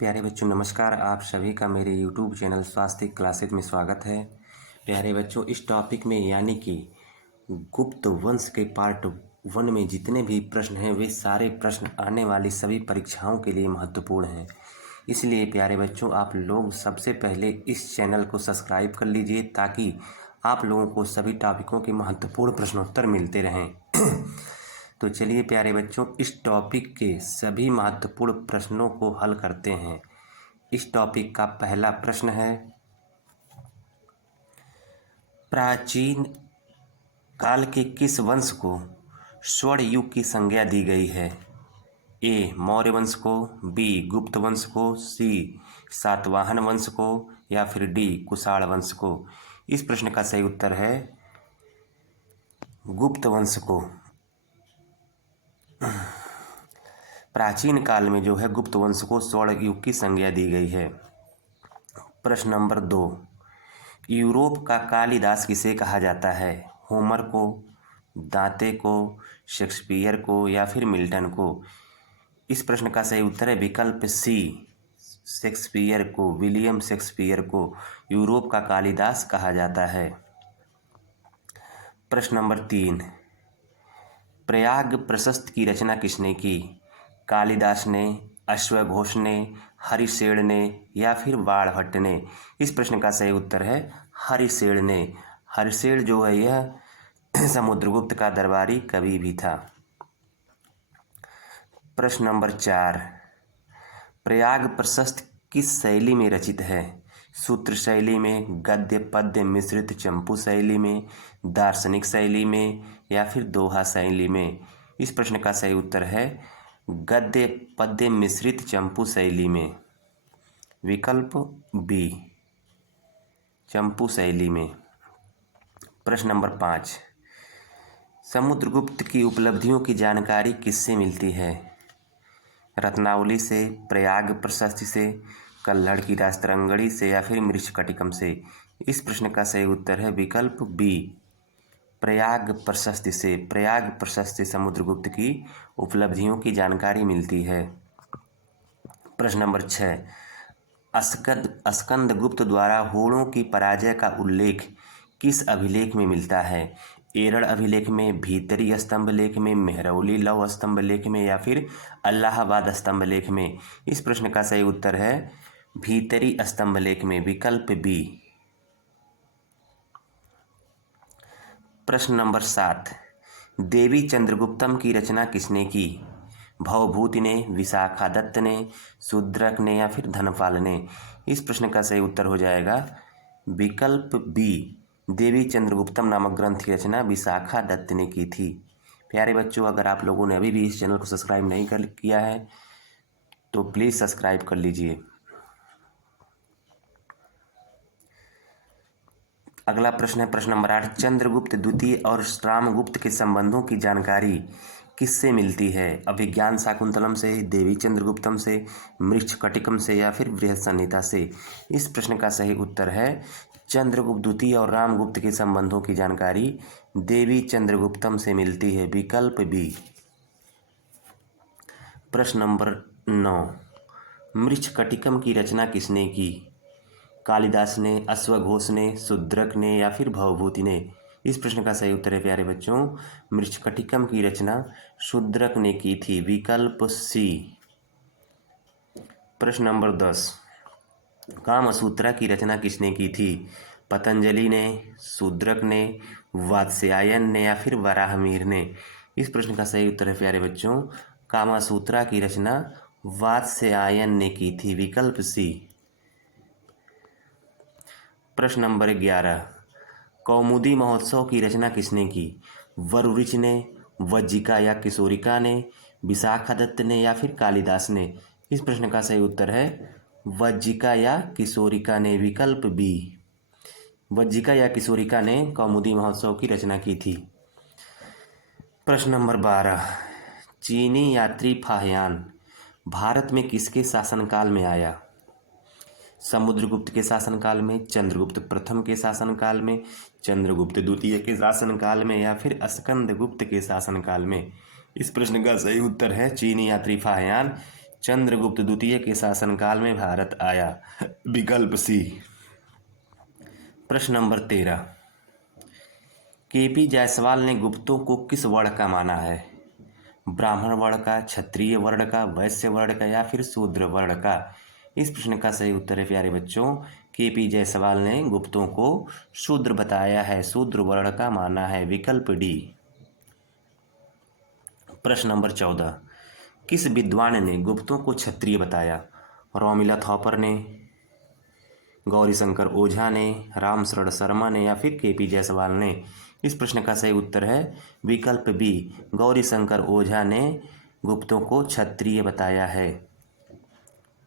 प्यारे बच्चों नमस्कार। आप सभी का मेरे YouTube चैनल स्वास्थ्य क्लासेज में स्वागत है। प्यारे बच्चों, इस टॉपिक में यानी कि गुप्त वंश के पार्ट 1 में जितने भी प्रश्न हैं वे सारे प्रश्न आने वाली सभी परीक्षाओं के लिए महत्वपूर्ण हैं। इसलिए प्यारे बच्चों, आप लोग सबसे पहले इस चैनल को सब्सक्राइब कर लीजिए ताकि आप लोगों को सभी टॉपिकों के महत्वपूर्ण प्रश्नोत्तर मिलते रहें। तो चलिए प्यारे बच्चों, इस टॉपिक के सभी महत्वपूर्ण प्रश्नों को हल करते हैं। इस टॉपिक का पहला प्रश्न है, प्राचीन काल के किस वंश को स्वर्ण युग की संज्ञा दी गई है? ए मौर्य वंश को, बी गुप्त वंश को, सी सातवाहन वंश को या फिर डी कुषाण वंश को। इस प्रश्न का सही उत्तर है गुप्त वंश को। प्राचीन काल में जो है गुप्त वंश को स्वर्ण युग की संज्ञा दी गई है। प्रश्न नंबर 2, यूरोप का कालिदास किसे कहा जाता है? होमर को, दांते को, शेक्सपियर को या फिर मिल्टन को। इस प्रश्न का सही उत्तर है विकल्प सी, शेक्सपियर को, विलियम शेक्सपियर को यूरोप का कालिदास कहा जाता है। प्रश्न नंबर 3, प्रयाग प्रशस्ति की रचना किसने की? कालिदास ने, अश्वघोष ने, हरिसेन ने या फिर बाणभट्ट ने। इस प्रश्न का सही उत्तर है हरिसेन ने। हरिसेन जो है यह समुद्रगुप्त का दरबारी कवि भी था। प्रश्न नंबर 4, प्रयाग प्रशस्ति किस शैली में रचित है? सूत्र शैली में, गद्य पद्य मिश्रित चंपू शैली में, दार्शनिक शैली में या फिर दोहा शैली में। इस प्रश्न का सही उत्तर है गद्य पद्य मिश्रित चंपू शैली में, विकल्प बी चंपू शैली में। प्रश्न नंबर 5, समुद्रगुप्त की उपलब्धियों की जानकारी किससे मिलती है? रत्नावली से, प्रयाग प्रशस्ति से, कल्हड़ की राजतरंगणी से या फिर मृच्छकटिकम से। इस प्रश्न का सही उत्तर है विकल्प बी प्रयाग प्रशस्ति से। प्रयाग प्रशस्ति से समुद्रगुप्त की उपलब्धियों की जानकारी मिलती है। प्रश्न नंबर 6, स्कंदगुप्त द्वारा होड़ों की पराजय का उल्लेख किस अभिलेख में मिलता है? एरड़ अभिलेख में, भीतरी स्तंभ लेख में, मेहरौली लौह स्तंभ लेख में या फिर इलाहाबाद स्तंभ लेख में। इस प्रश्न का सही उत्तर है भीतरी स्तंभ लेख में, विकल्प बी। प्रश्न नंबर 7, देवी चंद्रगुप्तम की रचना किसने की? भवभूति ने, विशाखादत्त ने, शूद्रक ने या फिर धनपाल ने। इस प्रश्न का सही उत्तर हो जाएगा विकल्प बी देवी चंद्रगुप्तम नामक ग्रंथ की रचना विशाखादत्त ने की थी। प्यारे बच्चों, अगर आप लोगों ने अभी भी इस चैनल को सब्सक्राइब नहीं किया है तो प्लीज़ सब्सक्राइब कर लीजिए। अगला प्रश्न है प्रश्न नंबर 8, चंद्रगुप्त द्वितीय और रामगुप्त के संबंधों की जानकारी किससे मिलती है? अभिज्ञान शाकुंतलम से, देवी चंद्रगुप्तम से, मृच्छकटिकम से या फिर बृहद संहिता से। इस प्रश्न का सही उत्तर है चंद्रगुप्त द्वितीय और रामगुप्त के संबंधों की जानकारी देवी चंद्रगुप्तम से मिलती है, विकल्प बी। प्रश्न नंबर 9, मृच्छकटिकम की रचना किसने की? कालिदास ने, अश्वघोष ने, शूद्रक ने या फिर भवभूति ने। इस प्रश्न का सही उत्तर है प्यारे बच्चों मृच्छकटिकम की रचना शूद्रक ने की थी, विकल्प सी। प्रश्न नंबर 10, कामसूत्रा की रचना किसने की थी? पतंजलि ने, शूद्रक ने, वात्स्यायन ने या फिर वराहमिहिर ने। इस प्रश्न का सही उत्तर है प्यारे बच्चों कामसूत्रा की रचना वात्स्यायन ने की थी, विकल्प सी। प्रश्न नंबर 11, कौमुदी महोत्सव की रचना किसने की? वरुरिच ने, वज्जिका या किशोरिका ने, विशाखादत्त ने या फिर कालिदास ने। इस प्रश्न का सही उत्तर है वज्जिका या किशोरिका ने, विकल्प बी। वज्जिका या किशोरिका ने कौमुदी महोत्सव की रचना की थी। प्रश्न नंबर 12, चीनी यात्री फाहियान भारत में किसके शासनकाल में आया? समुद्रगुप्त के शासनकाल में, चंद्रगुप्त प्रथम के शासनकाल में, चंद्रगुप्त द्वितीय के शासनकाल में या फिर स्कंदगुप्त के शासनकाल में। इस प्रश्न का सही उत्तर है चीनी यात्री फाहियान चंद्रगुप्त द्वितीय के शासनकाल में भारत आया? विकल्प सी। प्रश्न नंबर 13, केपी जायसवाल ने गुप्तों को किस वर्ण का माना है? ब्राह्मण वर्ण का, क्षत्रिय वर्ण का, वैश्य वर्ण का या फिर शूद्र वर्ण का? इस प्रश्न का सही उत्तर है प्यारे बच्चों, केपी जायसवाल ने गुप्तों को शूद्र बताया है, शूद्र वर्ण का माना है, विकल्प डी। प्रश्न नंबर 14, किस विद्वान ने गुप्तों को क्षत्रिय बताया? रोमिला थॉपर ने, गौरीशंकर ओझा ने, रामशरण शर्मा ने या फिर केपी जायसवाल ने? इस प्रश्न का सही उत्तर है विकल्प बी, गौरीशंकर ओझा ने गुप्तों को क्षत्रिय बताया है।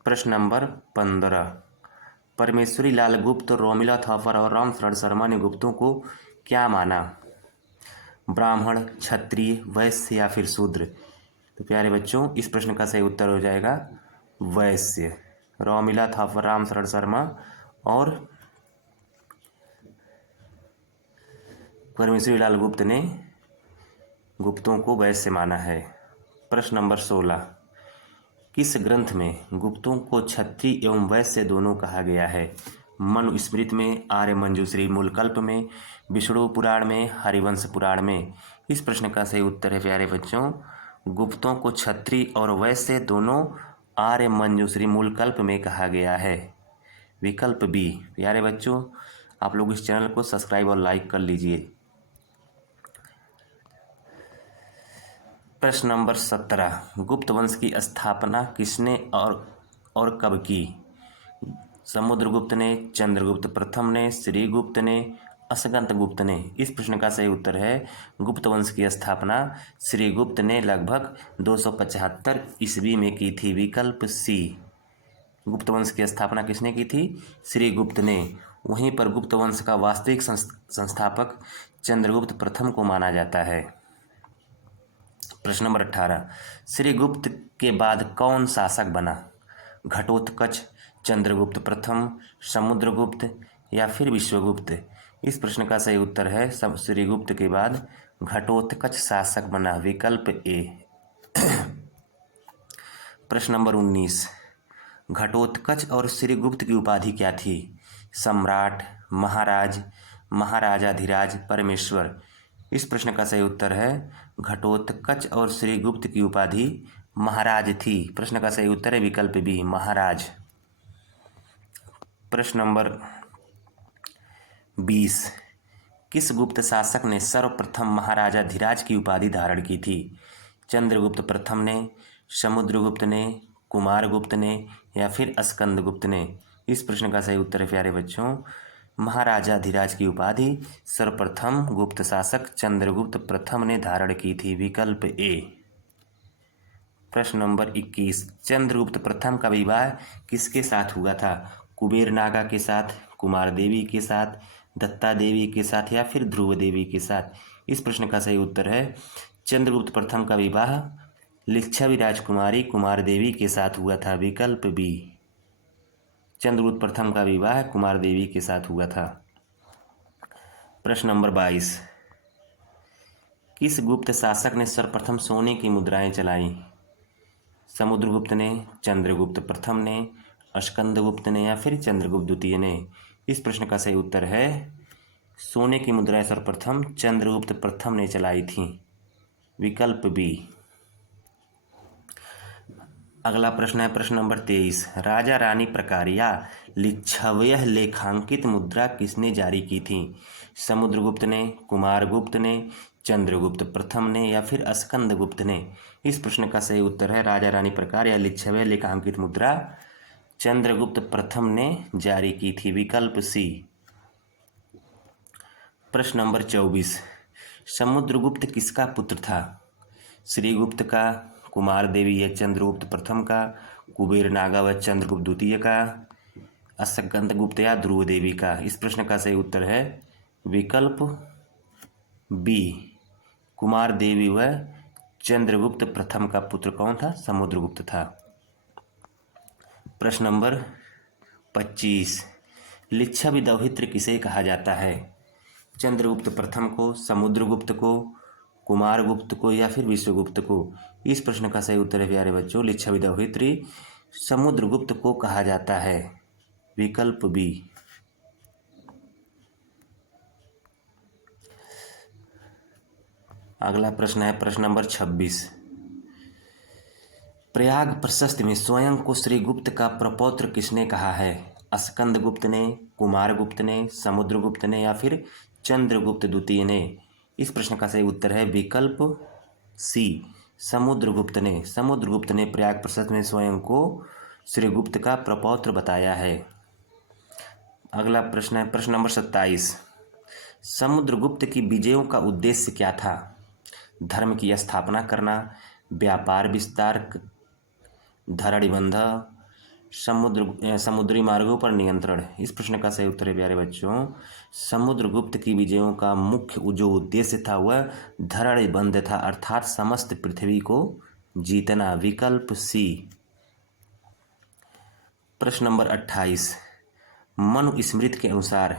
प्रश्न नंबर 15, परमेश्वरी लाल गुप्त, रोमिला थॉपर और रामशरण शर्मा ने गुप्तों को क्या माना? ब्राह्मण, क्षत्रिय, वैश्य या फिर शूद्र? तो प्यारे बच्चों इस प्रश्न का सही उत्तर हो जाएगा वैश्य। रोमिला थॉपर, रामशरण शर्मा और परमेश्वरी लाल गुप्त ने गुप्तों को वैश्य माना है। प्रश्न नंबर 16, किस ग्रंथ में गुप्तों को क्षत्रिय एवं वैश्य दोनों कहा गया है? मनुस्मृति में, आर्य मंजूश्री मूलकल्प में, विष्णु पुराण में, हरिवंश पुराण में? इस प्रश्न का सही उत्तर है प्यारे बच्चों, गुप्तों को क्षत्रिय और वैश्य दोनों आर्य मंजूश्री मूलकल्प में कहा गया है, विकल्प बी। प्यारे बच्चों आप लोग इस चैनल को सब्सक्राइब और लाइक कर लीजिए। प्रश्न नंबर 17, गुप्त वंश की स्थापना किसने और कब की? समुद्रगुप्त ने, चंद्रगुप्त प्रथम ने, श्रीगुप्त ने, असगंत गुप्त ने? इस प्रश्न का सही उत्तर है गुप्त वंश की स्थापना श्रीगुप्त ने लगभग 275 ईस्वी में की थी, विकल्प सी। गुप्त वंश की स्थापना किसने की थी? श्रीगुप्त ने। वहीं पर गुप्त वंश का वास्तविक संस्थापक चंद्रगुप्त प्रथम को माना जाता है। प्रश्न नंबर 18, श्रीगुप्त के बाद कौन शासक बना? घटोत्कच, चंद्रगुप्त प्रथम, समुद्रगुप्त या फिर विश्वगुप्त? इस प्रश्न का सही उत्तर है श्रीगुप्त के बाद घटोत्कच शासक बना, विकल्प ए। प्रश्न नंबर 19, घटोत्कच और श्रीगुप्त की उपाधि क्या थी? सम्राट, महाराज, महाराजाधिराज, परमेश्वर? इस प्रश्न का सही उत्तर है घटोत्कच और श्रीगुप्त की उपाधि महाराज थी। प्रश्न का सही उत्तर है विकल्प बी, महाराज। प्रश्न नंबर 20, किस गुप्त शासक ने सर्वप्रथम महाराजाधिराज की उपाधि धारण की थी? चंद्रगुप्त प्रथम ने, समुद्रगुप्त ने, कुमारगुप्त ने या फिर स्कंदगुप्त ने? इस प्रश्न का सही उत्तर है प्यारे बच्चों महाराजाधिराज की उपाधि सर्वप्रथम गुप्त शासक चंद्रगुप्त प्रथम ने धारण की थी, विकल्प ए। प्रश्न नंबर 21, चंद्रगुप्त प्रथम का विवाह किसके साथ हुआ था? कुबेर नागा के साथ, कुमार देवी के साथ, दत्ता देवी के साथ या फिर ध्रुव देवी के साथ? इस प्रश्न का सही उत्तर है चंद्रगुप्त प्रथम का विवाह लिच्छवी राजकुमारी कुमार देवी के साथ हुआ था, विकल्प बी। चंद्रगुप्त प्रथम का विवाह कुमार देवी के साथ हुआ था। प्रश्न नंबर 22, किस गुप्त शासक ने सर्वप्रथम सोने की मुद्राएं चलाई? समुद्रगुप्त ने, चंद्रगुप्त प्रथम ने, स्कंदगुप्त ने या फिर चंद्रगुप्त द्वितीय ने? इस प्रश्न का सही उत्तर है सोने की मुद्राएं सर्वप्रथम चंद्रगुप्त प्रथम ने चलाई थी, विकल्प बी। अगला प्रश्न है प्रश्न नंबर 23, राजा रानी प्रकार या लिच्छव्य लेखांकित मुद्रा किसने जारी की थी? समुद्रगुप्त ने, कुमारगुप्त ने, चंद्रगुप्त प्रथम ने या फिर स्कंदगुप्त ने? इस प्रश्न का सही उत्तर है राजा रानी प्रकार या लिच्छव्य लेखांकित मुद्रा चंद्रगुप्त प्रथम ने जारी की थी, विकल्प सी। प्रश्न नंबर 24, समुद्रगुप्त किसका पुत्र था? श्रीगुप्त का, कुमार देवी या चंद्रगुप्त प्रथम का, कुबेर नागा व चंद्रगुप्त द्वितीय का, स्कंदगुप्त या ध्रुव देवी का? इस प्रश्न का सही उत्तर है विकल्प बी, कुमार देवी व चंद्रगुप्त प्रथम का पुत्र कौन था? समुद्रगुप्त था। प्रश्न नंबर 25, लिच्छवी दौहित्र किसे कहा जाता है? चंद्रगुप्त प्रथम को, समुद्रगुप्त को, कुमारगुप्त को या फिर विश्वगुप्त को? इस प्रश्न का सही उत्तर है प्यारे बच्चों, लिच्छवी दोहित्री समुद्रगुप्त को कहा जाता है, विकल्प बी। अगला प्रश्न है प्रश्न नंबर 26। प्रयाग प्रशस्ति में स्वयं को श्री गुप्त का प्रपौत्र किसने कहा है? स्कंदगुप्त ने, कुमारगुप्त ने, समुद्रगुप्त ने या फिर चंद्रगुप्त द्वितीय ने? इस प्रश्न का सही उत्तर है विकल्प सी, समुद्रगुप्त ने। समुद्रगुप्त ने प्रयाग प्रशस्ति में स्वयं को श्री गुप्त का प्रपौत्र बताया है। अगला प्रश्न है प्रश्न नंबर 27। समुद्रगुप्त की विजयों का उद्देश्य क्या था? धर्म की स्थापना करना, व्यापार विस्तार, धरणिबंध, समुद्री मार्गों पर नियंत्रण? इस प्रश्न का सही उत्तर है प्यारे बच्चों, समुद्रगुप्त की विजयों का मुख्य जो उद्देश्य था वह धरणिबंध था, अर्थात समस्त पृथ्वी को जीतना, विकल्प सी। प्रश्न नंबर 28। मनुस्मृति के अनुसार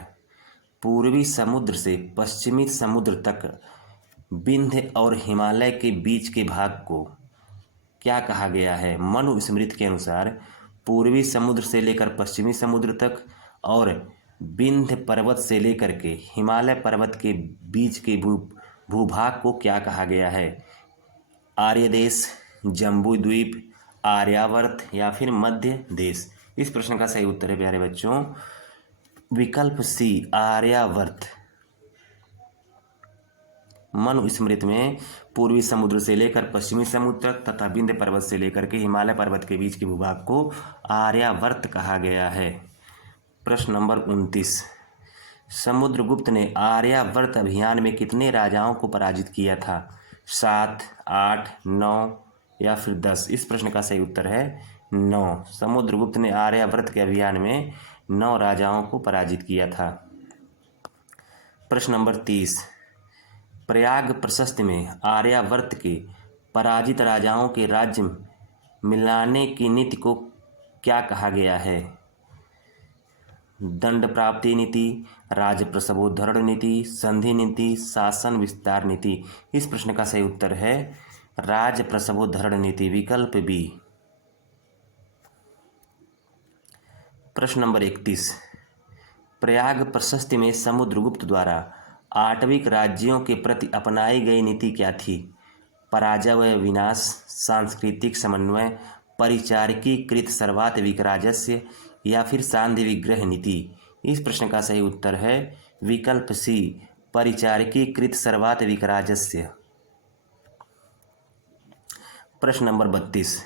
पूर्वी समुद्र से पश्चिमी समुद्र तक विंध्य और हिमालय के बीच के भाग को क्या कहा गया है? मनुस्मृति के अनुसार पूर्वी समुद्र से लेकर पश्चिमी समुद्र तक और विंध्य पर्वत से लेकर के हिमालय पर्वत के बीच के भूभाग को क्या कहा गया है? आर्य देश, जम्बू द्वीप, आर्यावर्त या फिर मध्य देश? इस प्रश्न का सही उत्तर है प्यारे बच्चों, विकल्प सी, आर्यावर्त। मनुस्मृति में पूर्वी समुद्र से लेकर पश्चिमी समुद्र तक तथा विंध्य पर्वत से लेकर के हिमालय पर्वत के बीच के भूभाग को आर्यावर्त कहा गया है। प्रश्न नंबर 29। समुद्रगुप्त ने आर्यावर्त अभियान में कितने राजाओं को पराजित किया था? 7, 8, 9 या फिर 10? इस प्रश्न का सही उत्तर है 9। समुद्रगुप्त ने आर्यावर्त के अभियान में 9 राजाओं को पराजित किया था। प्रश्न नंबर 30। प्रयाग प्रशस्ति में आर्यावर्त के पराजित राजाओं के राज्य मिलाने की नीति को क्या कहा गया है? दंड प्राप्ति नीति, राजप्रसवोद्धरण नीति, संधि नीति, शासन विस्तार नीति? इस प्रश्न का सही उत्तर है राजप्रसवोद्धरण नीति, विकल्प बी। प्रश्न नंबर 31। प्रयाग प्रशस्ति में समुद्रगुप्त द्वारा आटविक राज्यों के प्रति अपनाई गई नीति क्या थी? पराजय व विनाश, सांस्कृतिक समन्वय, परिचारिकीकृत सर्वात्विक राजस्व या फिर सांधि विग्रह नीति? इस प्रश्न का सही उत्तर है विकल्प सी, परिचारिकीकृत सर्वात्विक राजस्व। प्रश्न नंबर 32।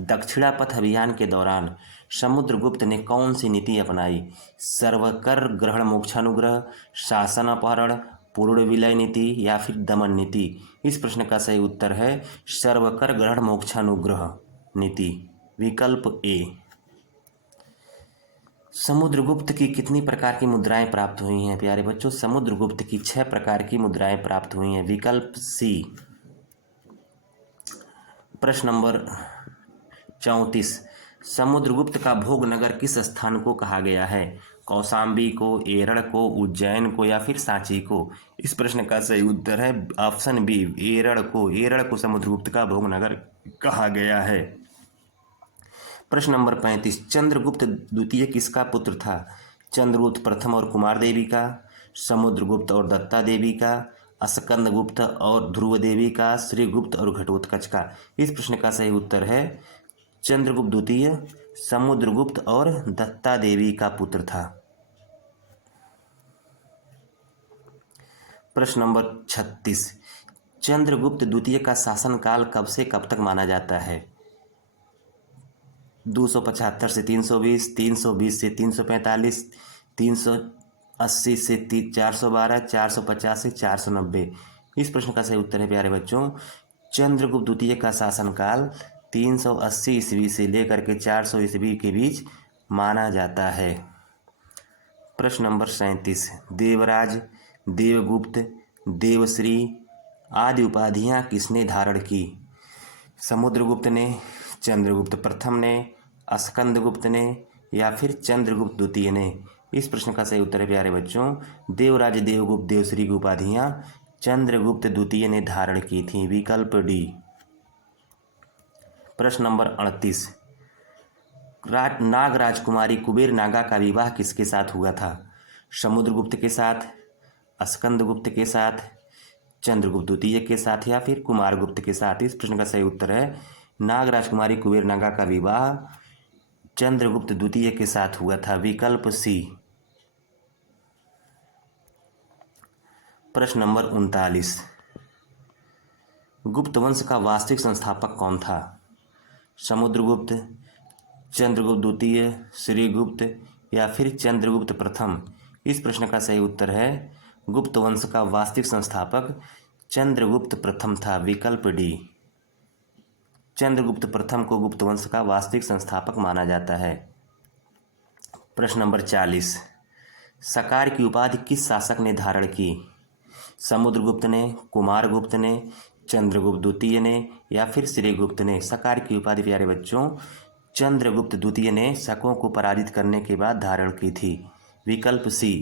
दक्षिणापथ अभियान के दौरान समुद्रगुप्त ने कौन सी नीति अपनाई? सर्वकर ग्रहण मोक्षानुग्रह, शासन अपहरण, पूर्ण विलय नीति या फिर दमन नीति? इस प्रश्न का सही उत्तर है सर्वकर ग्रहण मोक्षानुग्रह नीति, विकल्प ए। समुद्रगुप्त की कितनी प्रकार की मुद्राएं प्राप्त हुई हैं प्यारे बच्चों? समुद्रगुप्त की 6 प्रकार की मुद्राएं प्राप्त हुई हैं, विकल्प सी। प्रश्न नंबर 34। समुद्रगुप्त का भोगनगर किस स्थान को कहा गया है? कौशाम्बी को, एरड़ को, उज्जैन को या फिर सांची को? इस प्रश्न का सही उत्तर है ऑप्शन बी, एरड़ को। एरड़ को समुद्रगुप्त का भोगनगर कहा गया है। प्रश्न नंबर 35। चंद्रगुप्त द्वितीय किसका पुत्र था? चंद्रगुप्त प्रथम और कुमार देवी का, समुद्रगुप्त और दत्ता देवी का, स्कंदगुप्त और ध्रुव देवी का, श्रीगुप्त और घटोत्कच का? इस प्रश्न का सही उत्तर है चंद्रगुप्त द्वितीय समुद्रगुप्त और दत्ता देवी का पुत्र था। प्रश्न नंबर 36। चंद्रगुप्त द्वितीय का शासनकाल कब से कब तक माना जाता है? 275 से 320, 320 से 345, 380 से 412, 450 से 490? इस प्रश्न का सही उत्तर है प्यारे बच्चों चंद्रगुप्त द्वितीय का शासनकाल 380 ईस्वी से लेकर के 400 ईस्वी के बीच माना जाता है। प्रश्न नंबर 37। देवराज, देवगुप्त, देवश्री आदि उपाधियां किसने धारण की? समुद्रगुप्त ने, चंद्रगुप्त प्रथम ने, स्कंदगुप्त ने या फिर चंद्रगुप्त द्वितीय ने? इस प्रश्न का सही उत्तर है प्यारे बच्चों देवराज, देवगुप्त, देवश्री की उपाधियां चंद्रगुप्त द्वितीय ने धारण की थी? विकल्प डी। प्रश्न नंबर 38, नाग राजकुमारी कुबेर नागा का विवाह किसके साथ हुआ था? समुद्रगुप्त के साथ, स्कंदगुप्त के साथ, चंद्रगुप्त द्वितीय के साथ या फिर कुमारगुप्त के साथ? इस प्रश्न का सही उत्तर है नाग राजकुमारी कुबेर नागा का विवाह चंद्रगुप्त द्वितीय के साथ हुआ था। विकल्प सी। प्रश्न नंबर 39, गुप्त वंश का वास्तविक संस्थापक कौन था? समुद्रगुप्त, चंद्रगुप्त द्वितीय, श्रीगुप्त या फिर चंद्रगुप्त प्रथम? इस प्रश्न का सही उत्तर है गुप्त वंश का वास्तविक संस्थापक चंद्रगुप्त प्रथम था। विकल्प डी। चंद्रगुप्त प्रथम को गुप्त वंश का वास्तविक संस्थापक माना जाता है। प्रश्न नंबर 40, सकार की उपाधि किस शासक ने धारण की? समुद्रगुप्त ने, कुमारगुप्त ने, चंद्रगुप्त द्वितीय ने या फिर श्रीगुप्त ने? सकार की उपाधि प्यारे बच्चों चंद्रगुप्त द्वितीय ने शकों को पराजित करने के बाद धारण की थी। विकल्प सी।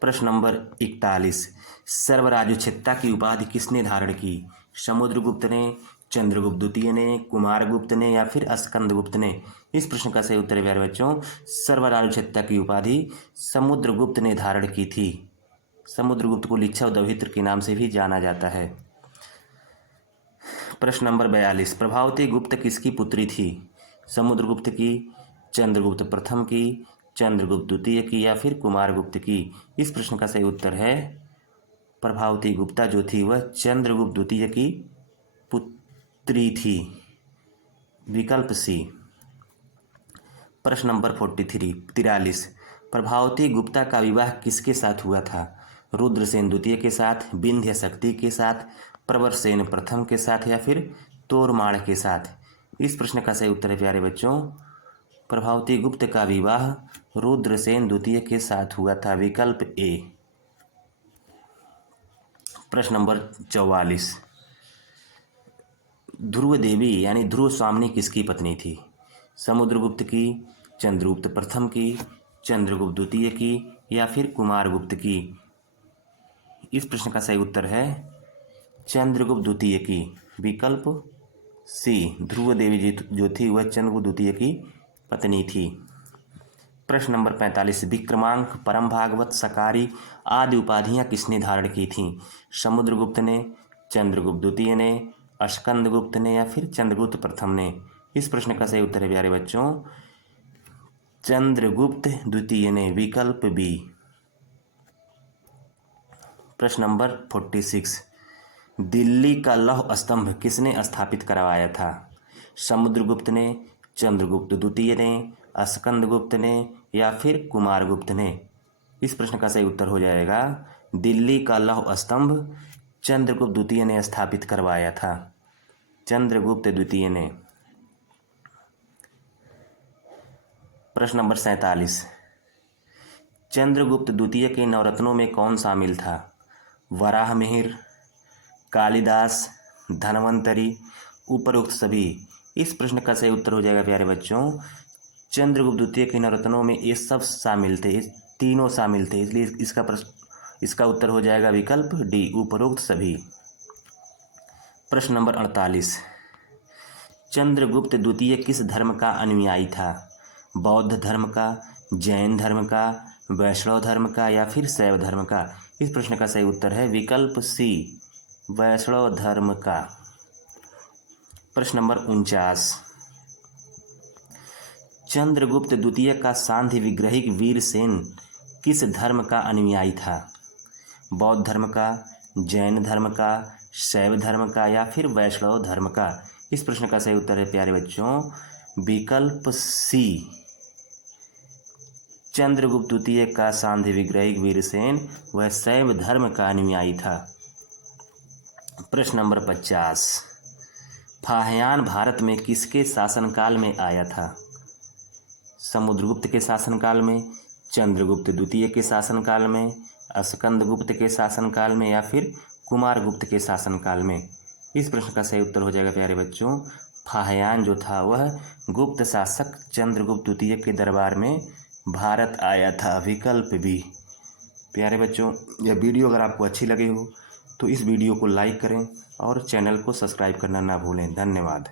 प्रश्न नंबर 41, सर्वराज्योच्छेदता की उपाधि किसने धारण की? समुद्रगुप्त ने, चंद्रगुप्त द्वितीय ने, कुमारगुप्त ने या फिर स्कंदगुप्त ने? इस प्रश्न का सही उत्तर है प्यारे बच्चों सर्वराज्योच्छेदता की उपाधि समुद्रगुप्त ने धारण की थी। समुद्रगुप्त को लिच्छव दौहित्र के नाम से भी जाना जाता है। प्रश्न नंबर 42, प्रभावती गुप्त किसकी पुत्री थी? समुद्रगुप्त की, चंद्रगुप्त प्रथम की, चंद्रगुप्त द्वितीय की या फिर कुमारगुप्त की? इस प्रश्न का सही उत्तर है प्रभावती गुप्ता जो थी वह चंद्रगुप्त द्वितीय की पुत्री थी। विकल्प सी। प्रश्न नंबर 43, प्रभावती गुप्ता का विवाह किसके साथ हुआ था? रुद्रसेन द्वितीय के साथ, विंध्य शक्ति के साथ, प्रवरसेन प्रथम के साथ या फिर तोरमाड़ के साथ? इस प्रश्न का सही उत्तर है प्यारे बच्चों प्रभावती गुप्त का विवाह रुद्रसेन द्वितीय के साथ हुआ था। विकल्प ए। प्रश्न नंबर 44, ध्रुव देवी यानी ध्रुव स्वामिनी किसकी पत्नी थी? समुद्रगुप्त की, चंद्रगुप्त प्रथम की, चंद्रगुप्त द्वितीय की या फिर कुमारगुप्त की? इस प्रश्न का सही उत्तर है चंद्रगुप्त द्वितीय की। विकल्प सी। ध्रुव देवी जी जो थी वह चंद्रगुप्त द्वितीय की पत्नी थी। प्रश्न नंबर 45, विक्रमांक, परम भागवत, सकारी आदि उपाधियां किसने धारण की थीं? समुद्रगुप्त ने, चंद्रगुप्त द्वितीय ने, स्कंदगुप्त ने या फिर चंद्रगुप्त प्रथम ने? इस प्रश्न का सही उत्तर है प्यारे बच्चों चंद्रगुप्त द्वितीय ने। विकल्प बी। प्रश्न नंबर 46, दिल्ली का लौह स्तंभ किसने स्थापित करवाया था? समुद्रगुप्त ने, चंद्रगुप्त द्वितीय ने, स्कंदगुप्त ने या फिर कुमारगुप्त ने? इस प्रश्न का सही उत्तर हो जाएगा दिल्ली का लौह स्तंभ चंद्रगुप्त द्वितीय ने स्थापित करवाया था। चंद्रगुप्त द्वितीय ने। प्रश्न नंबर 47, चंद्रगुप्त द्वितीय के नवरत्नों में कौन शामिल था? वराहमिहिर, कालिदास, धन्वंतरी, उपरोक्त सभी? इस प्रश्न का सही उत्तर हो जाएगा प्यारे बच्चों चंद्रगुप्त द्वितीय के नवरत्नों में ये सब शामिल थे, तीनों शामिल थे, इसलिए इसका उत्तर हो जाएगा विकल्प डी, उपरोक्त सभी। प्रश्न नंबर 48, चंद्रगुप्त द्वितीय किस धर्म का अनुयायी था? बौद्ध धर्म का, जैन धर्म का, वैष्णव धर्म का या फिर शैव धर्म का? इस प्रश्न का सही उत्तर है विकल्प सी, वैष्णव धर्म का। प्रश्न नंबर 49, चंद्रगुप्त द्वितीय का सांध्य विग्रहिक वीरसेन किस धर्म का अनुयायी था? बौद्ध धर्म का, जैन धर्म का, शैव धर्म का या फिर वैष्णव धर्म का? इस प्रश्न का सही उत्तर है प्यारे बच्चों विकल्प सी, चंद्रगुप्त द्वितीय का सांध्य विग्रहिक वीरसेन वह शैव धर्म का अनुयायी था। प्रश्न नंबर 50, फाहियान भारत में किसके शासनकाल में आया था? समुद्रगुप्त के शासनकाल में, चंद्रगुप्त द्वितीय के शासनकाल में, स्कंदगुप्त के शासनकाल में या फिर कुमारगुप्त के शासनकाल में? इस प्रश्न का सही उत्तर हो जाएगा प्यारे बच्चों फाहियान जो था वह गुप्त शासक चंद्रगुप्त द्वितीय के दरबार में भारत आया था। विकल्प बी। प्यारे बच्चों, यह वीडियो अगर आपको अच्छी लगी हो तो इस वीडियो को लाइक करें और चैनल को सब्सक्राइब करना ना भूलें। धन्यवाद।